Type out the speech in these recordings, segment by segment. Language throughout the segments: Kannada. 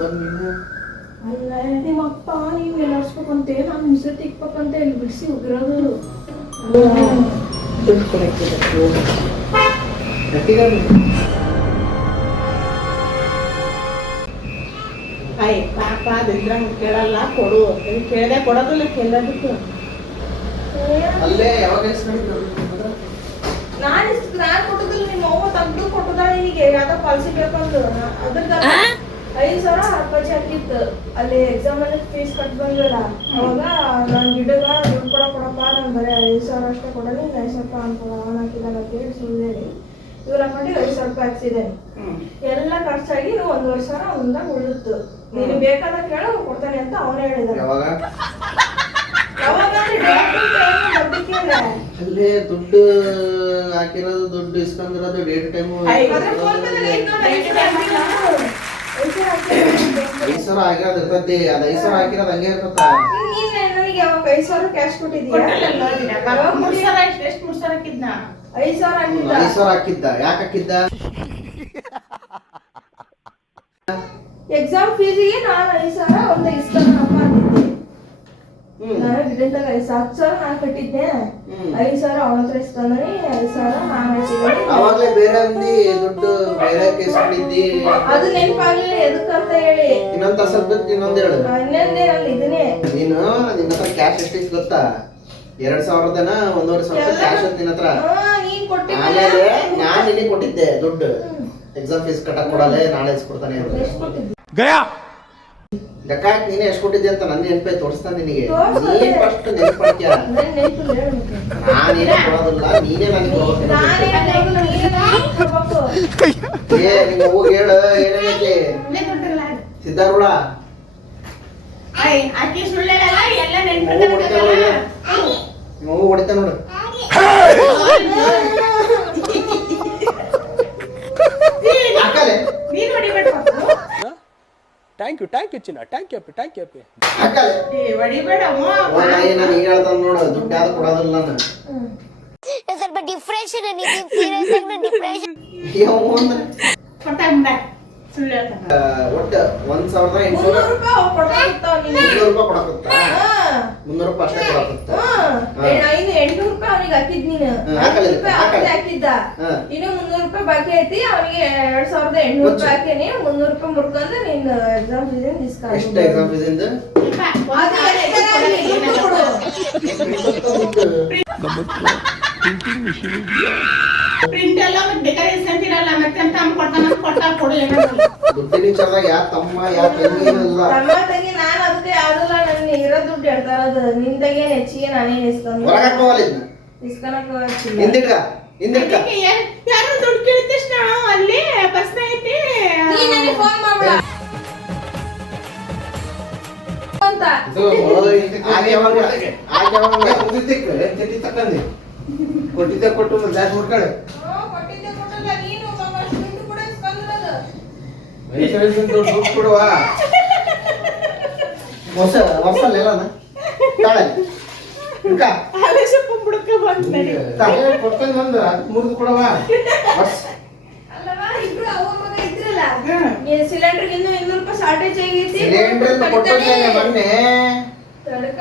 ಅಲ್ಲ ನಿಮ್ಮಪ್ಪ ನೀವು ನೆನಸ್ಬೇಕಂತೆ ನಾನು ಹೆಸರು ತಿಕ್ಬೇಕಂತ ಇಲ್ಲಿ ಬಿಡಿಸಿ ಹೋಗಿರೋದು ದುಡ್ಡು ಕೊಡಕ್ಕೆ ಆಯ್ ಪಾಪ ಅದಿದ್ರಂಗೆ ಕೇಳಲ್ಲ ಕೊಡು ಕೇಳದೆ ಕೊಡೋದಿಲ್ಲ ಕೇಳೋದಕ್ಕೆ ಅಲ್ಲೇ ಯಾವಾಗ ನಾನು ಕೊಟ್ಟದಿಲ್ಲ ನಿಮ್ಮ ಅವ್ವ ತೆಗ್ದು ಕೊಟ್ಟದ ನಿನಗೆ ಯಾವ್ದೋ ಪಾಲಿಸಿ ಬೇಕಂದು ಅದ್ರದ್ದು 5,000 ಅಪ್ಪಾಜಿ ಹಾಕಿತ್ತು ಅಲ್ಲಿ ಎಕ್ಸಾಮ್ ಅಲ್ಲಿ ಫೀಸ್ ಕಟ್ ಬಂದ್ರಲ್ಲ ಅವಾಗ ನಾನು ಗಿಡಗ ದುಡ್ಡು ಕೊಡಪ್ಪ ನಾನು ಬರೀ 5,000 ಅಷ್ಟೇ ಕೊಡಲಿ 5,000 ರೂಪಾಯಿ ಅನ್ಕೊಳ್ಳ ಅವನು ಹಾಕಿದ್ದಾನೆ ಅಂತೇಳಿ ಸುಳ್ಳು ಇವ್ರ ಅಕೌಂಟಿಗೆ 5,000 ರೂಪಾಯಿ ಹಾಕ್ಸಿದ್ದೇನೆ ಎಲ್ಲ ಖರ್ಚಾಗಿ 1,500 ಅವನಿಂದ ಉಳಿದಿತ್ತು ನೀನು ಬೇಕಾದ ಕೇಳ ಕೊಡ್ತಾನೆ ಅಂತ ಅವನೇ ಹೇಳಿದಾನೆ ಅಲ್ಲೇ ದುಡ್ಡು ಹಾಕಿರೋದು ದುಡ್ಡು ಇಸ್ಕೊಂಡಿರೋದು ಡೇಟ್ ಟೈಮು 5,000 ಆಗಿರೋದು ಇರ್ತೈತಿ ಅದು 5,000 ಹಾಕಿರೋದು ಹಂಗೆ ಇರ್ತತ್ತ ನನಗೆ ಯಾವಾಗ 5,000 ಕ್ಯಾಶ್ ಕೊಟ್ಟಿದ್ದೀಯಾ 5,000 ಹಾಕಿದ್ದ ಯಾಕೆ ಹಾಕಿದ್ದ ಎಕ್ಸಾಮ್ ಫೀಸಿಗೆ ನಾನು 5,000 ಒಂದು ಇಸ್ಕೊಂಡಪ್ಪ ಅಂತಿದ್ದೆ ನಾನು ಗಿಡದಾಗ 10,000 ನಾನು ಕಟ್ಟಿದ್ದೆ 5,000 ಅವನ ಹತ್ರ ಇಸ್ಕೊಂಡ್ರಿ 5,000 ನಾನು ಹಾಕಿದ್ದೀನಿ ಅವಾಗಲೇ ಬೇರೆ ಅಂದಿ ದುಡ್ಡು ಬೇರೆ ಕೇಸ್ಕೊಂಡಿದ್ದಿ ಅದು ನೆನಪಾಗ್ಲಿಲ್ಲ ಎದಕ್ಕಂತ ಹೇಳಿ ಇನ್ನೊಂದು ಸ್ವಲ್ಪ ಇನ್ನೊಂದು ಹೇಳು ಇನ್ನೊಂದೇ ಅಲ್ಲಿ ಇದನ್ನೇ ನೀನು ನಿನ್ನ ಹತ್ರ ಕ್ಯಾಶ್ ಎಷ್ಟಿತ್ತು ಗೊತ್ತಾ 2,000 1,500 ಕ್ಯಾಶ್ ಅಂತ ನಿನ್ನ ಹತ್ರ ಆಮೇಲೆ ನಾನು ನಿನಗೆ ಕೊಟ್ಟಿದ್ದೆ ದುಡ್ಡು ಎಕ್ಸಾಮ್ ಫೀಸ್ ಕಟ್ಟಕ್ ಕೊಡಲ್ಲ ನಾಳೆ ಇಸ್ಕೊಡ್ತಾನೆ ಗಯಾ ಲೆಕ್ಕ ಹಾಕಿ ನೀನೇ ಎಷ್ಟು ಕೊಟ್ಟಿದ್ದೆ ಅಂತ ನನ್ನ ನೆನಪೈ ತೋರಿಸ್ತಾನೆ ನಿನಗೆ ನೀನ್ ಫಸ್ಟ್ ನೆನಪಾಡ್ಯ ನಾನೇನೇ ಕೊಡೋದಿಲ್ಲ ನೀನೇ ನನಗೆ ಏ ನೀವು ಹೋಗಿ ಹೇಳು ಏನಾಗೈತಿ ಸಿದ್ಧಾರೂಢ ಮಗು ಹೊಡಿತ ನೋಡು ಥ್ಯಾಂಕ್ ಯು ಚಿನ್ನ ಥ್ಯಾಂಕ್ ಯು ನಾನು ಈಗ ಹೇಳ್ತಾನ ನೋಡು ದುಡ್ಡು ಯಾವ್ದು ಕೊಡೋದಿಲ್ಲ ನಾನು ಸ್ವಲ್ಪ ಡಿಪ್ರೆಷನ್ ಸೀರಿಯಸ್ ಆಗಿ ಡಿಪ್ರೆಷನ್ ಒಟ್ಟು 1,800 ರೂಪಾಯಿ ಕೊಡಕತ್ತ 300 ರೂಪಾಯಿ ಅಷ್ಟೇ ಕೊಡಕತ್ತ 800 ರೂಪಾಯಿ ಅವನಿಗೆ ಹಾಕಿದ್ ನೀನು ಹಾಕಿದ್ದ ಇನ್ನು 300 ರೂಪಾಯಿ ಬಾಕಿ ಐತಿ ಅವನಿಗೆ 2,800 ರೂಪಾಯಿ ಹಾಕೇನಿ 300 ರೂಪಾಯಿ ಮುರ್ಕೊಂಡು ನೀನು ಎಕ್ಸಾಮ್ ಫೀಸ್ ಡಿಸ್ಕೌಂಟ್ ಎಷ್ಟು ಎಕ್ಸಾಮ್ ಫೀಸ್ ಇಂದ ಪ್ರಿಂಟ್ ಎಲ್ಲ ಡೆಕೋರೇಷನ್ ಇರಲ್ಲ ಮತ್ತೆ ಕೊಡು ದುಡ್ಡಿನ ವಿಚಾರದಾಗ ಯಾ ತಮ್ಮ ಯಾ ತಂಗಿ ಇಲ್ಲ ತಮ್ಮ ತಂಗಿ ನಾನು ಅದಕ್ಕೆ ಯಾವ್ದಲ್ಲ ನನ್ನ ಇರೋ ದುಡ್ಡು ಹೇಳ್ತಾ ಇರೋದು ನಿಂದಾಗೆ ಹೆಚ್ಚಿಗೆ ನಾನೇನು ಇಸ್ಕೊಂಡು ಹೊರಗಕ್ಕೆ ಹೋಗಲ್ಲ ಹಿಂದಿಡ್ಗ ಯಾರು ದುಡ್ಡು ಕೇಳಿದಷ್ಟು ಅಲ್ಲಿ ಬಸ್ ಐತಿ ನೀನು ನನಗೆ ಫೋನ್ ಮಾಡ್ಬಿಡ ಅಂತ ಕೊಟ್ಟಿದ್ದೆ ಕೊಟ್ಟು ಜಾಸ್ತಿ ಮುಟ್ಕಳೆ ನೀನು ದುಡ್ಡು ಕೂಡ ಇಸ್ಕೊಂಡಿರೋದು ದುಡ್ಡು ಕೊಡುವ ವರ್ಷ ಲೇಲನ ತಾಳೆ ಕೊಡ್ಕೊಂಡು ಬಂದು ಅದಕ್ಕೆ ಮುರಿದು ಕೊಡವ ಅಲ್ಲವಾ ಇಬ್ರು ಅವ್ವ ಮಗ ಇದ್ರಲ್ಲ ಸಿಲಿಂಡರ್ಗೆ ಇನ್ನೂ 200 ರೂಪಾಯಿ ಶಾರ್ಟೇಜ್ ಆಗೈತಿ ಸಿಲಿಂಡರ್ ಕೊಟ್ಟಿದ್ದೇನೆ ಮೊನ್ನೆ ತಡಕ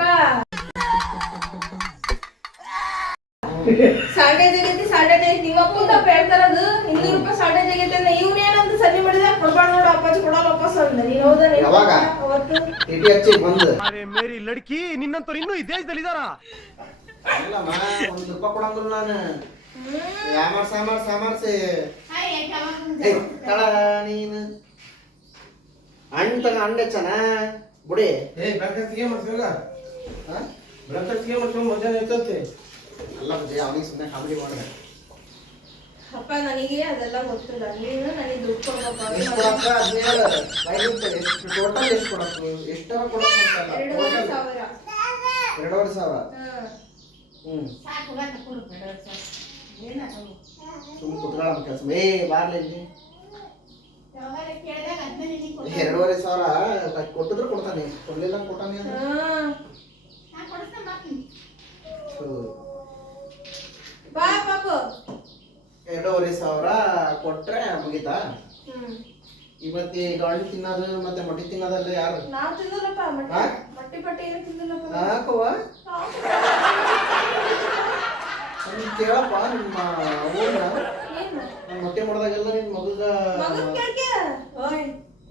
ಶಾರ್ಟೇಜ್ ಆಗೈತಿ ನಿಮ್ಮಪ್ಪ ತಪ್ಪ ಹೇಳ್ತಾರದು 200 ರೂಪಾಯಿ ಶಾರ್ಟೇಜ್ ಆಗೈತಿ ಅಂದ್ರೆ ಇವ್ನೇನಂತ ಸರಿ ಮಾಡಿದ ಕೊಡ್ಬಾರ್ದು ನೋಡು ಅಪ್ಪಾಜಿ ಕೊಡಲ್ಲ ವಾಪಸ್ ಅಂದ ನೀನು ಹೌದಾ ಅವತ್ತು ಟಿಟಿ ಹಚ್ಚಿ ಬಂದು ಅರೆ ಮೇರಿ ಲಡ್ಕಿ ನಿನ್ನಂತರು ಇನ್ನೂ ಈ ದೇಶದಲ್ಲಿ ಇದಾರ ಅಲ್ಲಮ್ಮ 1 ರೂಪಾಯಿ ಕೊಡಂಗಿಲ್ಲ ನಾನು ಸಾಮಾರ್ಸೆ ತಳ ನೀನು ಹಣ್ಣು ತಗ ಹಣ್ಣು ಹೆಚ್ಚನ ಬುಡಿ ಅಲ್ಲ ಅವನಿಗೆ ಸುಮ್ಮನೆ ಕಾಮಿಡಿ ಮಾಡಿದೆ ಅಪ್ಪ ನನಗೆ ಅದೆಲ್ಲ ಗೊತ್ತಿಲ್ಲ ನೀನು ನನಗೆ ದುಡ್ಡು ಕೊಡ್ಬೇಕು ಟೋಟಲ್ ಎಷ್ಟು ಕೊಡಬೇಕು ಎಷ್ಟರ ಕೊಡಬೇಕು 2,500 ಸುಮ್ಮನೆ ಕುತ್ಕೊಳ್ಳೋ ಕೆಲಸ ಬಾರ್ಲಿ 2,500 ಕೊಟ್ಟಿದ್ರು ಕೊಡ್ತಾನೆ ಕೊಡ್ಲಿಲ್ಲ ಕೊಟ್ಟಾನೆ ಬಾ ಪಾಪು 2,500 ಕೊಟ್ರೆ ಮುಗಿತಾ ಇವತ್ತಿ ಗಾಳಿ ತಿನ್ನೋದು ಮತ್ತೆ ಮೊಟ್ಟಿ ತಿನ್ನೋದಲ್ಲ ಯಾರು? ನಾವ್ ತಿಂದಿಲ್ಲಪ್ಪ ಹಾ? ಮೊಟ್ಟಿ ಪಟ್ಟಿ ಏನು ತಿಂದಿಲ್ಲಪ್ಪ ಯಾಕವ್ವ? ನೀನ್ ಕೇಳಪ್ಪ ನಿಮ್ಮ ಅವ್ವನ್ನ. ಏನು ನಾನ್ ಮೊಟ್ಟೆ ಮಾಡ್ದಾಗೆಲ್ಲ ನಿನ್ ಮಗಗ ಮಗನ್ ಕೇಳ್ಕೆ ಓಯ್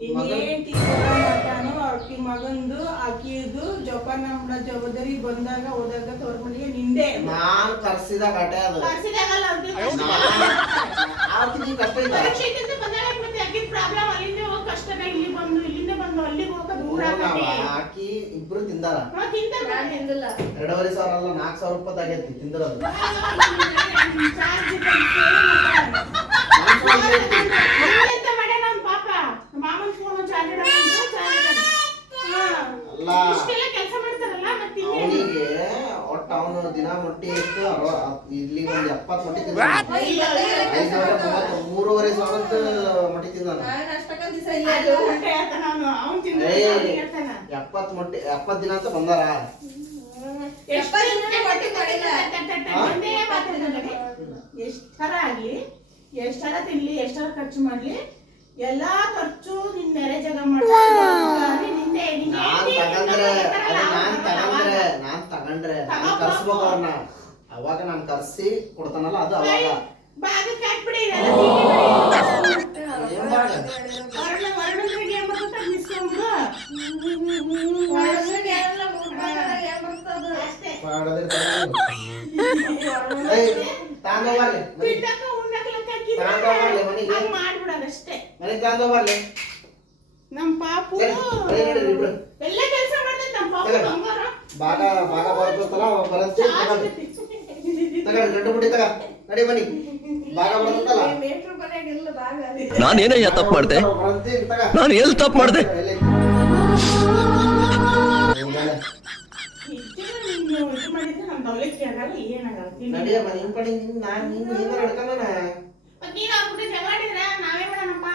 ಇನ್ನೇಂಟಿ ಮಟನು ಅಕ್ಕಿ ಮಗಂದು ಅಕ್ಕಿದು ಜೋಪಾನ ಮಾಡೋ ಜವಾಬ್ದಾರಿ ಬಂದಾಗ ಹೋದಾಗ ತೋರ್ಮಳಿಗೆ ನಿಂದೆ ನಾನ್ ಕರ್ಸಿದಾಗ ಅಟೆ ಅದು. ಕರ್ಸಿದಾಗಲ್ಲ ಅವ್ರಿಗೆ ಆಕಿಗೆ ಕಷ್ಟ ಐತ. ಪರೀಕ್ಷೆಗಿಂತ ಬಂದಾಗ ಮತ್ತೆ ಅಕ್ಕಿದ ಪ್ರಾಬ್ಲಮ್ ಅಲ್ಲಿಂದ ಹೋಗಿ ಕಷ್ಟನ ಇಲ್ಲಿ ಬಂದು ಇಲ್ಲಿಂದ ಬಂದು ಅಲ್ಲಿಗೆ ಹೋಗೋದು ದೂರ ಆಗತ್ತೆ. ಆಕಿ ಇಬ್ರು ತಿಂದಾರ. ತಿಂತಾರೆ ನಾನ್ ತಿಂದಿಲ್ಲ 2,500 ಅಲ್ಲ 4,000 ರೂಪಾಯಿ ಆಗೈತಿ ತಿಂದಿರೋದು. ಮಾಮನ್ ಫೋನ್ ಚಾರ್ಜ್ ಅಲ್ಲ ಇಷ್ಟೆಲ್ಲ ಕೆಲಸ ಮಾಡ್ತಾರಲ್ಲ ಮತ್ತೆ ಅವನಿಗೆ ಒಟ್ಟು ಅವನು ದಿನ ಮೊಟ್ಟಿ ಎಷ್ಟು ಇಲ್ಲಿ ಒಂದು 70 ಮೊಟ್ಟಿ ತಿಂದ. 3,500 ಮೊಟ್ಟಿ ತಿಂದಾನ. ನಾನು ಅಷ್ಟಕ್ಕ ದಿವಸ ಅದು ಹೊಟ್ಟೆ ಹೇಳ್ತಾನ ಅವನು ಅವ್ನು ತಿಂದ ಹೇಳ್ತಾನ 70 ಮೊಟ್ಟಿ 70 ದಿನ ಅಂತ ಬಂದಾರ. ಎಷ್ಟರ ಆಗ್ಲಿ ಎಷ್ಟರ ತಿನ್ಲಿ ಎಷ್ಟರ ಖರ್ಚು ಮಾಡ್ಲಿ ಎಲ್ಲಾ ಖರ್ಚು ನಿನ್ ನೆರೆ ಜಗ ನಾನ್ ತಗಂಡ್ರೆ ನಾನ್ ಕರ್ಸ್ಬೇಕು ಅವ್ರನ್ನ. ಅವಾಗ ನಾನ್ ಕರ್ಸಿ ಕೊಡ್ತಾನಲ್ಲ ಅದು ಅವಾಗ ಬಾಗಿಲು ಕಾಟ್ಬಿಡಿ ಮಾಡ್ಬಿಡೋದಷ್ಟೇ. ನಮ್ ಪಾಪು ಎಲ್ಲ ಕೆಲಸ ಮಾಡ್ತೈತೆ ನಮ್ ಪಾಪು ಬಂಗಾರ ಭಾಗ ಭಾಗ ಬರ್ತಲ್ಲ ಬರಂತೆ ಗಂಟು ಬಿಟ್ಟಿ ತಗ ನಡಿ ಬನ್ನಿ ಭಾಗ ಬರ್ತಲ್ಲ ಮೇಟ್ರು ಮನೆಯಾಗೆಲ್ಲ ಭಾಗ ನಾನೇನಯ್ಯ ತಪ್ಪು ಮಾಡ್ದೆ? ಬರಂತೆ ತಗ ನಾನು ಎಲ್ಲಿ ತಪ್ಪು ಮಾಡ್ದೆ? ಇದು ಮಾಡಿದ್ರೆ ನಮ್ ಅವಲಕ್ಕಿ ಆಗಲ್ಲ ಏನಾಗಲ್ಲ. ನಡಿಯಮ್ಮ ನಿನ್ ಕಡೆ ನಾನ್ ನೀನು ಏನಾರ ಹಿಡ್ಕೊಂಡ ಮತ್ ನೀನ್ ಅವ್ರ ಜಗಳ ಆಡಿದ್ರ ನಾವೇ ಮಾಡೋಣಪ್ಪ.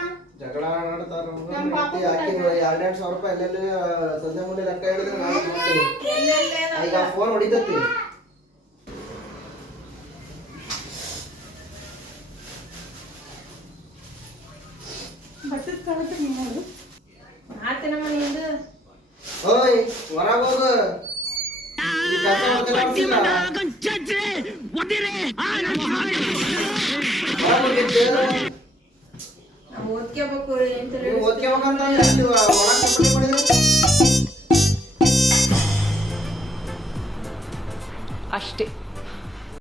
ಜಗಳ ಆಡ್ತಾರ ನಮ್ ಪಾಪ ಆಕಿ 2,000 ರೂಪಾಯಿ ಎಲ್ಲೆಲ್ಲಿ ಸಂಜೆ ಮುಂದೆ ಲೆಕ್ಕ ಹಿಡಿದ್ರೆ ನಾವು ಮಾಡ್ತೀವಿ. ಈಗ ಫೋನ್ ಹೊಡಿತೈತಿ. ಬಟ್ಟದ ಕಳತ್ರ ನೀನು ಮಾಡ್ತೇನಮ್ಮ ನಿಂದು ಓಯ್ ಹೊರಗೆ ಹೋಗು. ಈ ಕೆಲಸ ಮಾಡ್ತಿಲ್ಲ ನಾವು ಓದ್ಕೋಬೇಕು ಏನ್ ತಲೆ ನೀವು ಓದ್ಕೋಬೇಕಂತ ಎಷ್ಟು ಒಳಗೆ ಕಂಪ್ಲೀಟ್ ಮಾಡಿದ್ರೆ ಅಷ್ಟೇ.